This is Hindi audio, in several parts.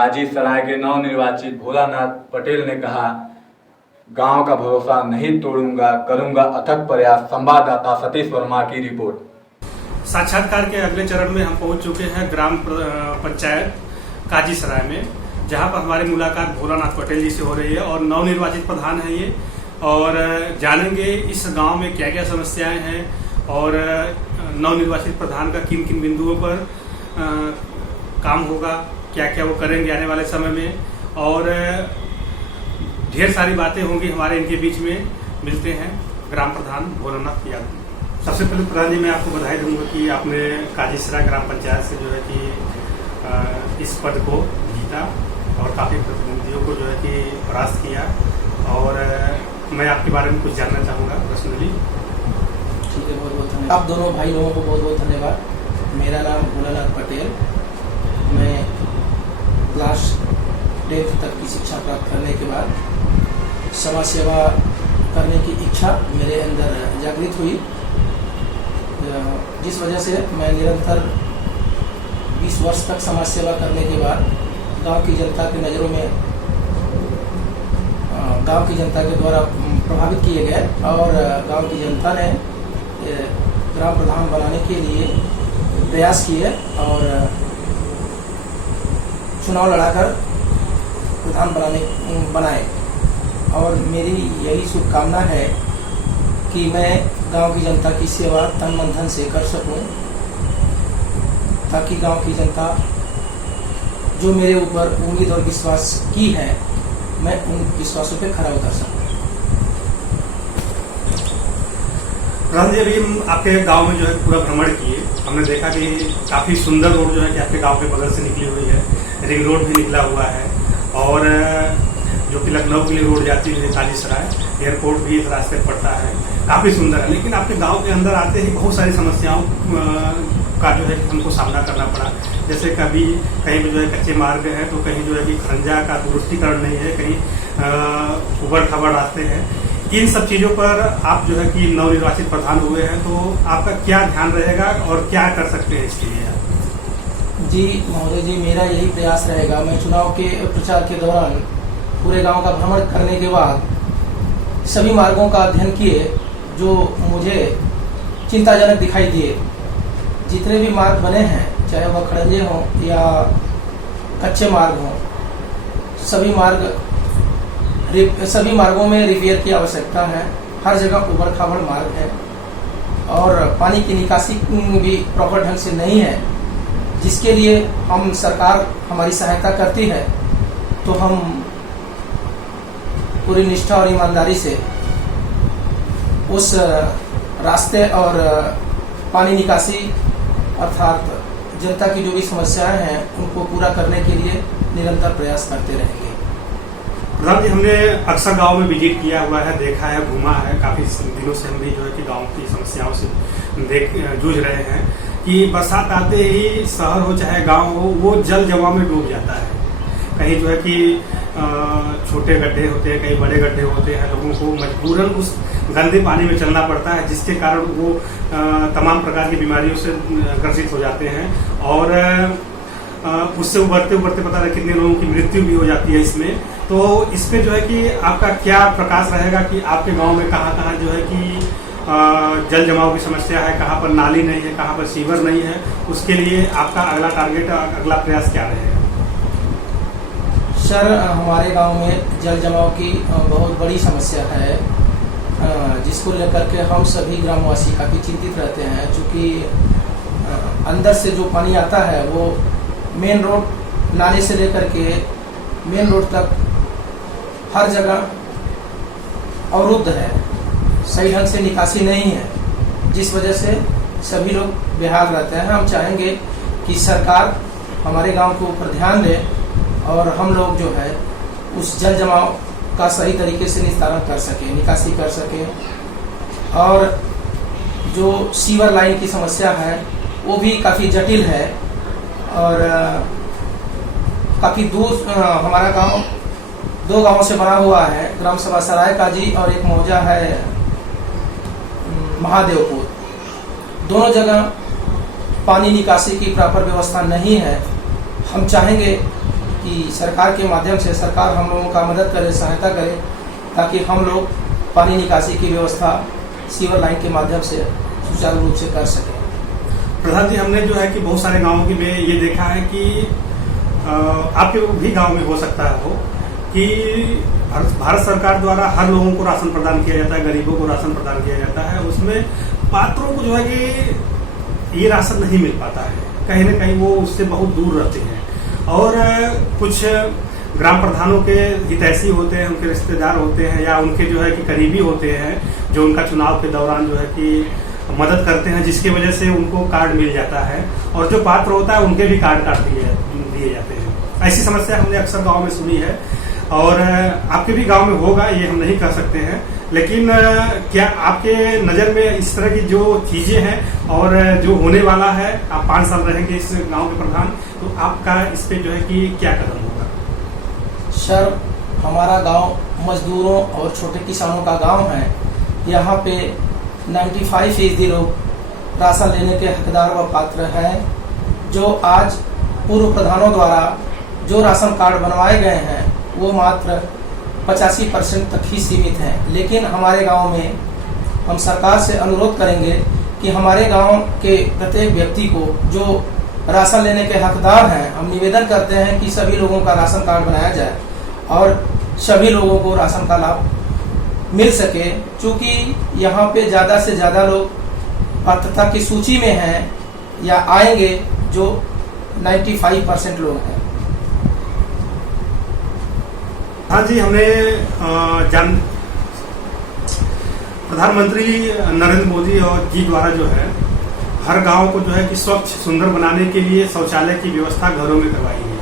काजी सराय के नवनिर्वाचित भोलानाथ पटेल ने कहा, गांव का भरोसा नहीं तोड़ूंगा, करूंगा अथक प्रयास। संवाददाता सतीश वर्मा की रिपोर्ट। साक्षात्कार के अगले चरण में हम पहुंच चुके हैं ग्राम पंचायत काजी सराय में, जहां पर हमारी मुलाकात भोलानाथ पटेल जी से हो रही है और नवनिर्वाचित प्रधान है ये। और जानेंगे इस गांव में क्या क्या समस्याएं हैं और नवनिर्वाचित प्रधान का किन किन बिंदुओं पर काम होगा, क्या क्या वो करेंगे आने वाले समय में। और ढेर सारी बातें होंगी हमारे इनके बीच में। मिलते हैं ग्राम प्रधान भोलानाथ यादव। सबसे पहले प्रधान जी, मैं आपको बधाई दूंगा कि आपने काजीसरा ग्राम पंचायत से जो है कि इस पद को जीता और काफ़ी प्रतिनिधियों को जो है कि परास्त किया। और मैं आपके बारे में कुछ जानना चाहूँगा पर्सनली। ठीक है, बहुत बहुत धन्यवाद। आप दोनों भाई लोगों को बहुत बहुत धन्यवाद। मेरा नाम भोलानाथ पटेल। मैं क्लास 10th तक की शिक्षा प्राप्त करने के बाद समाज सेवा करने की इच्छा मेरे अंदर जागृत हुई, जिस वजह से मैं निरंतर 20 वर्ष तक समाज सेवा करने के बाद गांव की जनता की नज़रों में, गांव की जनता के द्वारा प्रभावित किए गए और गांव की जनता ने ग्राम प्रधान बनाने के लिए प्रयास किए और चुनाव लड़ाकर प्रधान बनाए। और मेरी यही शुभकामना है कि मैं गांव की जनता की सेवा तन मन धन से कर सकूं, ताकि गांव की जनता जो मेरे ऊपर उम्मीद और विश्वास की है, मैं उन विश्वासों पे खरा उतर सकूं। प्रधान जी, अभी हम आपके गांव में जो है पूरा भ्रमण किए। हमने देखा कि काफ़ी सुंदर रोड जो है कि आपके गांव के बगल से निकली हुई है, रिंग रोड भी निकला हुआ है और जो कि लखनऊ के लिए रोड जाती है काजीसराय, एयरपोर्ट भी इस रास्ते पड़ता है, काफ़ी सुंदर है। लेकिन आपके गांव के अंदर आते ही बहुत सारी समस्याओं का जो है हमको सामना करना पड़ा। जैसे कभी कहीं भी जो है कच्चे मार्ग है, तो कहीं जो है कि खरंजा का दुरुस्तीकरण नहीं है, कहीं उबड़ खाबड़ रास्ते हैं। इन सब चीज़ों पर आप जो है कि नवनिर्वाचित प्रधान हुए हैं, तो आपका क्या ध्यान रहेगा और क्या कर सकते हैं इसके लिए? जी महोदय जी, मेरा यही प्रयास रहेगा। मैं चुनाव के प्रचार के दौरान पूरे गांव का भ्रमण करने के बाद सभी मार्गों का अध्ययन किए जो मुझे चिंताजनक दिखाई दिए। जितने भी मार्ग बने हैं, चाहे वह खड़ंजे हों या कच्चे मार्ग हों, सभी मार्गों में रिपेयर की आवश्यकता है। हर जगह उबड़ खाबड़ मार्ग है और पानी की निकासी भी प्रॉपर ढंग से नहीं है, जिसके लिए हम सरकार हमारी सहायता करती है तो हम पूरी निष्ठा और ईमानदारी से उस रास्ते और पानी निकासी अर्थात जनता की जो भी समस्याएं हैं उनको पूरा करने के लिए निरंतर प्रयास करते रहेंगे। प्रधान जी, हमने अक्सर गांव में विजिट किया हुआ है, देखा है, घूमा है। काफ़ी दिनों से हम भी जो है कि गांव की समस्याओं से जूझ रहे हैं कि बरसात आते ही शहर हो चाहे गांव हो, वो जल जमाव में डूब जाता है। कहीं जो है कि छोटे गड्ढे होते हैं, कहीं बड़े गड्ढे होते हैं। लोगों को मजबूरन उस गंदे पानी में चलना पड़ता है, जिसके कारण वो तमाम प्रकार की बीमारियों से ग्रसित हो जाते हैं और उससे उभरते उभरते पता नहीं कितने लोगों की मृत्यु भी हो जाती है इसमें। तो इस पे जो है कि आपका क्या प्रकाश रहेगा कि आपके गांव में कहाँ कहाँ जो है कि जल जमाव की समस्या है, कहाँ पर नाली नहीं है, कहाँ पर सीवर नहीं है, उसके लिए आपका अगला टारगेट, अगला प्रयास क्या रहेगा? सर, हमारे गांव में जल जमाव की बहुत बड़ी समस्या है, जिसको लेकर के हम सभी ग्रामवासी काफ़ी चिंतित रहते हैं। चूँकि अंदर से जो पानी आता है वो मेन रोड नाले से लेकर के मेन रोड तक हर जगह अवरुद्ध है, सही ढंग से निकासी नहीं है, जिस वजह से सभी लोग बेहाल रहते हैं। हम चाहेंगे कि सरकार हमारे गांव के ऊपर ध्यान दे और हम लोग जो है उस जल जमाव का सही तरीके से निस्तारण कर सकें, निकासी कर सकें। और जो सीवर लाइन की समस्या है वो भी काफ़ी जटिल है और काफ़ी दूर हमारा गांव 2 गांवों से बना हुआ है, ग्राम सभा सराय काजी और एक मौजा है महादेवपुर। दोनों जगह पानी निकासी की प्रॉपर व्यवस्था नहीं है। हम चाहेंगे कि सरकार के माध्यम से सरकार हम लोगों का मदद करे, सहायता करे, ताकि हम लोग पानी निकासी की व्यवस्था सीवर लाइन के माध्यम से सुचारू रूप से कर सकें। प्रधान जी, हमने जो है कि बहुत सारे गाँव की में ये देखा है कि आपके भी गांव में हो सकता है वो कि भारत सरकार द्वारा हर लोगों को राशन प्रदान किया जाता है, गरीबों को राशन प्रदान किया जाता है, उसमें पात्रों को जो है कि ये राशन नहीं मिल पाता है, कहीं ना कहीं वो उससे बहुत दूर रहते हैं। और कुछ ग्राम प्रधानों के हितैषी होते हैं, उनके रिश्तेदार होते हैं या उनके जो है कि करीबी होते हैं, जो उनका चुनाव के दौरान जो है कि मदद करते हैं, जिसकी वजह से उनको कार्ड मिल जाता है, और जो पात्र होता है उनके भी कार्ड काट दिए जाते हैं। ऐसी समस्या हमने अक्सर गांव में सुनी है, और आपके भी गांव में होगा, ये हम नहीं कह सकते हैं, लेकिन क्या आपके नज़र में इस तरह की जो चीज़ें हैं और जो होने वाला है, आप 5 साल रहेंगे इस गांव के प्रधान, तो आपका इस पे जो है कि क्या कदम होगा? सर, हमारा गांव मजदूरों और छोटे किसानों का गांव है। यहाँ पे 95% लोग राशन लेने के हकदार व पात्र हैं। जो आज पूर्व प्रधानों द्वारा जो राशन कार्ड बनवाए गए हैं वो मात्र 85% तक ही सीमित हैं। लेकिन हमारे गांव में हम सरकार से अनुरोध करेंगे कि हमारे गांव के प्रत्येक व्यक्ति को जो राशन लेने के हकदार हैं, हम निवेदन करते हैं कि सभी लोगों का राशन कार्ड बनाया जाए और सभी लोगों को राशन का लाभ मिल सके। क्योंकि यहाँ पे ज़्यादा से ज़्यादा लोग पात्रता की सूची में हैं या आएंगे, जो 95% लोग हैं। हाँ जी, हमने प्रधानमंत्री नरेंद्र मोदी और जी द्वारा जो है हर गांव को जो है कि स्वच्छ सुंदर बनाने के लिए शौचालय की व्यवस्था घरों में करवाई है।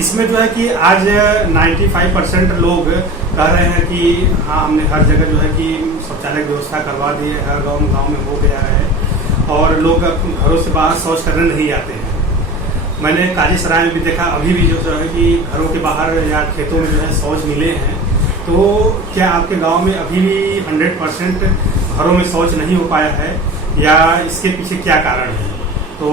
इसमें जो है कि आज 95% लोग कह रहे हैं कि हाँ, हमने हर जगह जो है कि शौचालय की व्यवस्था करवा दी है, हर गांव में हो गया है, और लोग घरों से बाहर शौच करने नहीं आते हैं। मैंने काजीसराय में भी देखा, अभी भी जो है कि घरों के बाहर या खेतों में जो है शौच मिले हैं। तो क्या आपके गांव में अभी भी 100% घरों में शौच नहीं हो पाया है, या इसके पीछे क्या कारण है? तो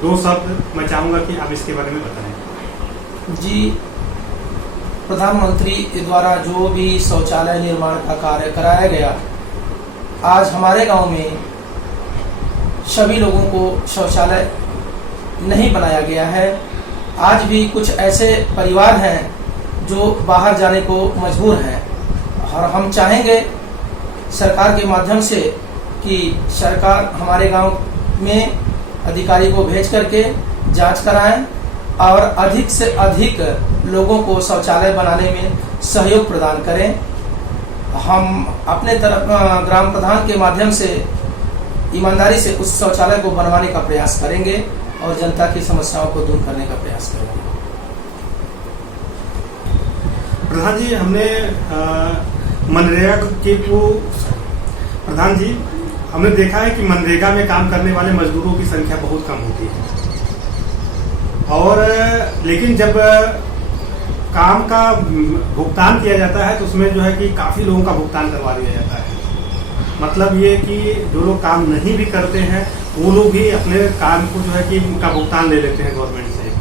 2 शब्द मैं चाहूँगा कि आप इसके बारे में बताएं। जी, प्रधानमंत्री द्वारा जो भी शौचालय निर्माण का कार्य कराया गया, आज हमारे गांव में सभी लोगों को शौचालय नहीं बनाया गया है। आज भी कुछ ऐसे परिवार हैं जो बाहर जाने को मजबूर हैं, और हम चाहेंगे सरकार के माध्यम से कि सरकार हमारे गांव में अधिकारी को भेज करके जांच कराएं और अधिक से अधिक लोगों को शौचालय बनाने में सहयोग प्रदान करें। हम अपने तरफ ग्राम प्रधान के माध्यम से ईमानदारी से उस शौचालय को बनवाने का प्रयास करेंगे और जनता की समस्याओं को दूर करने का प्रयास करेंगे। प्रधान जी, हमने मनरेगा के प्रधान जी, हमने देखा है कि मनरेगा में काम करने वाले मजदूरों की संख्या बहुत कम होती है, और लेकिन जब काम का भुगतान किया जाता है तो उसमें जो है कि काफ़ी लोगों का भुगतान करवा दिया जाता है। मतलब ये कि जो लोग काम नहीं भी करते हैं वो लोग भी अपने काम को जो है कि उनका भुगतान ले लेते हैं गवर्नमेंट से,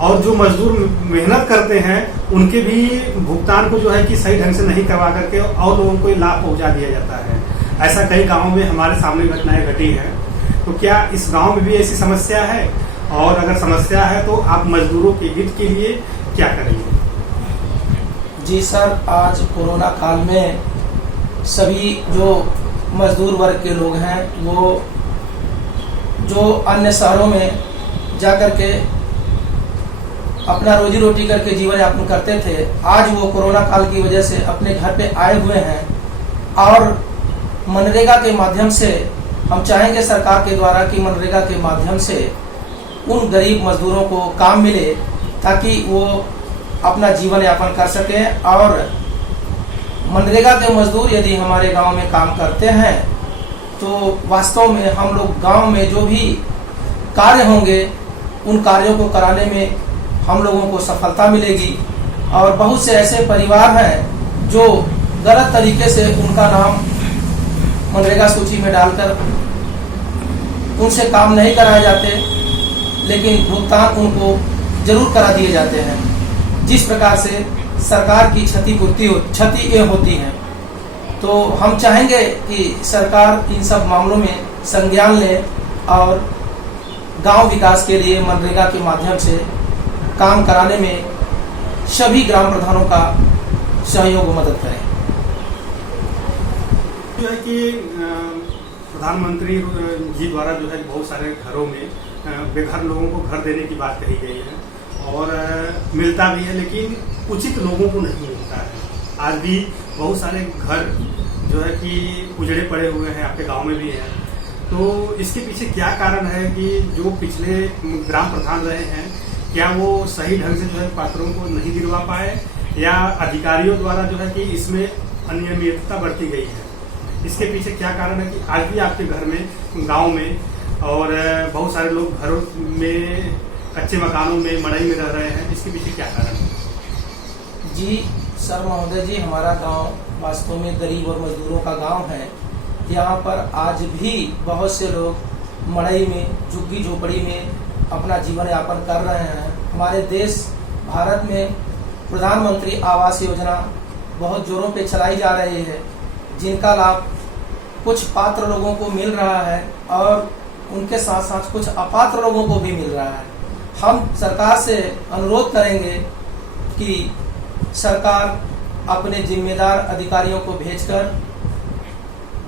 और जो मजदूर मेहनत करते हैं उनके भी भुगतान को जो है कि सही ढंग से नहीं करवा करके और लोगों को लाभ पहुंचा दिया जाता है। ऐसा कई गाँवों में हमारे सामने घटनाएं घटी हैं। तो क्या इस गाँव में भी ऐसी समस्या है, और अगर समस्या है तो आप मजदूरों के हित के लिए क्या करेंगे? जी सर, आज कोरोना काल में सभी जो मजदूर वर्ग के लोग हैं वो जो अन्य शहरों में जा कर के अपना रोजी रोटी करके जीवन यापन करते थे, आज वो कोरोना काल की वजह से अपने घर पे आए हुए हैं। और मनरेगा के माध्यम से हम चाहेंगे सरकार के द्वारा कि मनरेगा के माध्यम से उन गरीब मजदूरों को काम मिले, ताकि वो अपना जीवन यापन कर सकें। और मनरेगा के मजदूर यदि हमारे गांव में काम करते हैं तो वास्तव में हम लोग गांव में जो भी कार्य होंगे उन कार्यों को कराने में हम लोगों को सफलता मिलेगी। और बहुत से ऐसे परिवार हैं जो गलत तरीके से उनका नाम मनरेगा सूची में डालकर उनसे काम नहीं कराए जाते, लेकिन भुगतान उनको जरूर करा दिए जाते हैं। जिस प्रकार से सरकार की क्षति होती है, तो हम चाहेंगे कि सरकार इन सब मामलों में संज्ञान ले और गांव विकास के लिए मनरेगा के माध्यम से काम कराने में सभी ग्राम प्रधानों का सहयोग व मदद करें। जो है कि प्रधानमंत्री जी द्वारा जो है बहुत सारे घरों में बेघर लोगों को घर देने की बात कही गई है और मिलता भी है, लेकिन उचित लोगों को नहीं मिलता है। आज भी बहुत सारे घर जो है कि उजड़े पड़े हुए हैं, आपके गांव में भी है। तो इसके पीछे क्या कारण है कि जो पिछले ग्राम प्रधान रहे हैं, क्या वो सही ढंग से जो है पात्रों को नहीं दिलवा पाए, या अधिकारियों द्वारा जो है कि इसमें अनियमितता बरती गई है? इसके पीछे क्या कारण है कि आज भी आपके घर में, गांव में, और बहुत सारे लोग घरों में, कच्चे मकानों में, मड़ई में रह रहे हैं? इसके पीछे क्या कारण है? जी सर महोदय जी, हमारा गांव वास्तव में गरीब और मजदूरों का गांव है। यहाँ पर आज भी बहुत से लोग मड़ई में, झुग्गी झोपड़ी में अपना जीवन यापन कर रहे हैं। हमारे देश भारत में प्रधानमंत्री आवास योजना बहुत जोरों पे चलाई जा रही है, जिनका लाभ कुछ पात्र लोगों को मिल रहा है और उनके साथ साथ कुछ अपात्र लोगों को भी मिल रहा है। हम सरकार से अनुरोध करेंगे कि सरकार अपने जिम्मेदार अधिकारियों को भेजकर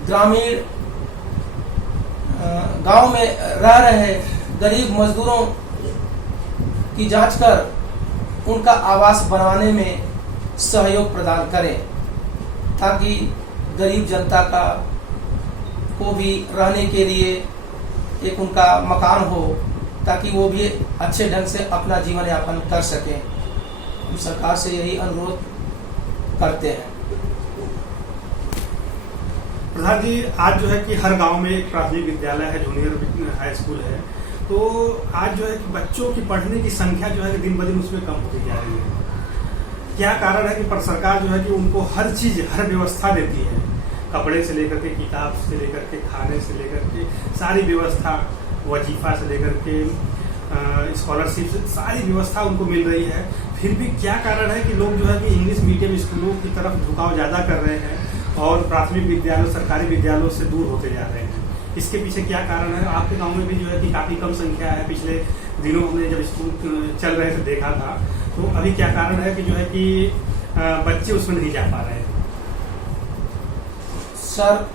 ग्रामीण गांव में रह रहे गरीब मजदूरों की जांच कर उनका आवास बनवाने में सहयोग प्रदान करें, ताकि गरीब जनता को भी रहने के लिए एक उनका मकान हो, ताकि वो भी अच्छे ढंग से अपना जीवन यापन कर सकें। हम सरकार से यही अनुरोध करते हैं। प्रधान जी, आज जो है कि हर गांव में एक प्राथमिक विद्यालय है, जूनियर हाई स्कूल है। तो आज जो है कि बच्चों की पढ़ने की संख्या जो है दिन ब दिन उसमें कम होती जा रही है। क्या कारण है कि पर सरकार जो है कि उनको हर चीज, हर व्यवस्था देती है, कपड़े से लेकर के, किताब से लेकर के, खाने से लेकर के, सारी व्यवस्था, वजीफा से लेकर के स्कॉलरशिप से सारी व्यवस्था उनको मिल रही है। फिर भी क्या कारण है कि लोग जो है कि इंग्लिश मीडियम स्कूलों की तरफ झुकाव ज़्यादा कर रहे हैं और प्राथमिक विद्यालयों, सरकारी विद्यालयों से दूर होते जा रहे हैं? इसके पीछे क्या कारण है? आपके गांव में भी जो है कि काफ़ी कम संख्या है। पिछले दिनों हमने जब स्कूल चल रहे थे देखा था। तो अभी क्या कारण है कि जो है कि बच्चे उसमें नहीं जा पा रहे हैं? सर,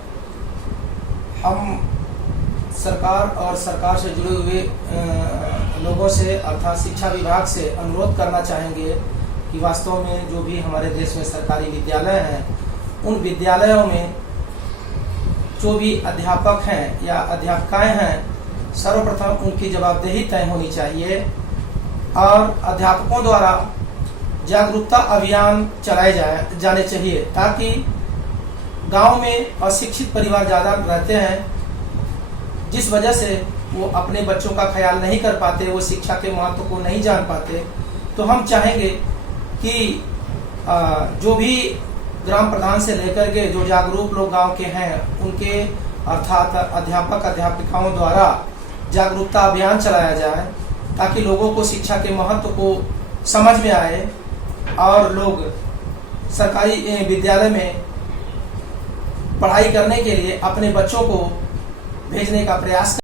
हम सरकार और सरकार से जुड़े हुए लोगों से अर्थात शिक्षा विभाग से अनुरोध करना चाहेंगे कि वास्तव में जो भी हमारे देश में सरकारी विद्यालय हैं, उन विद्यालयों में जो भी अध्यापक हैं या अध्यापिकाएं हैं, सर्वप्रथम उनकी जवाबदेही तय होनी चाहिए और अध्यापकों द्वारा जागरूकता अभियान चलाए जाने चाहिए, ताकि गांव में अशिक्षित परिवार ज़्यादा रहते हैं, जिस वजह से वो अपने बच्चों का ख्याल नहीं कर पाते, वो शिक्षा के महत्व को नहीं जान पाते। तो हम चाहेंगे कि जो भी ग्राम प्रधान से लेकर के जो जागरूक लोग गांव के हैं, उनके अर्थात अध्यापक अध्यापिकाओं द्वारा जागरूकता अभियान चलाया जाए, ताकि लोगों को शिक्षा के महत्व को समझ में आए और लोग सरकारी विद्यालय में पढ़ाई करने के लिए अपने बच्चों को भेजने का प्रयास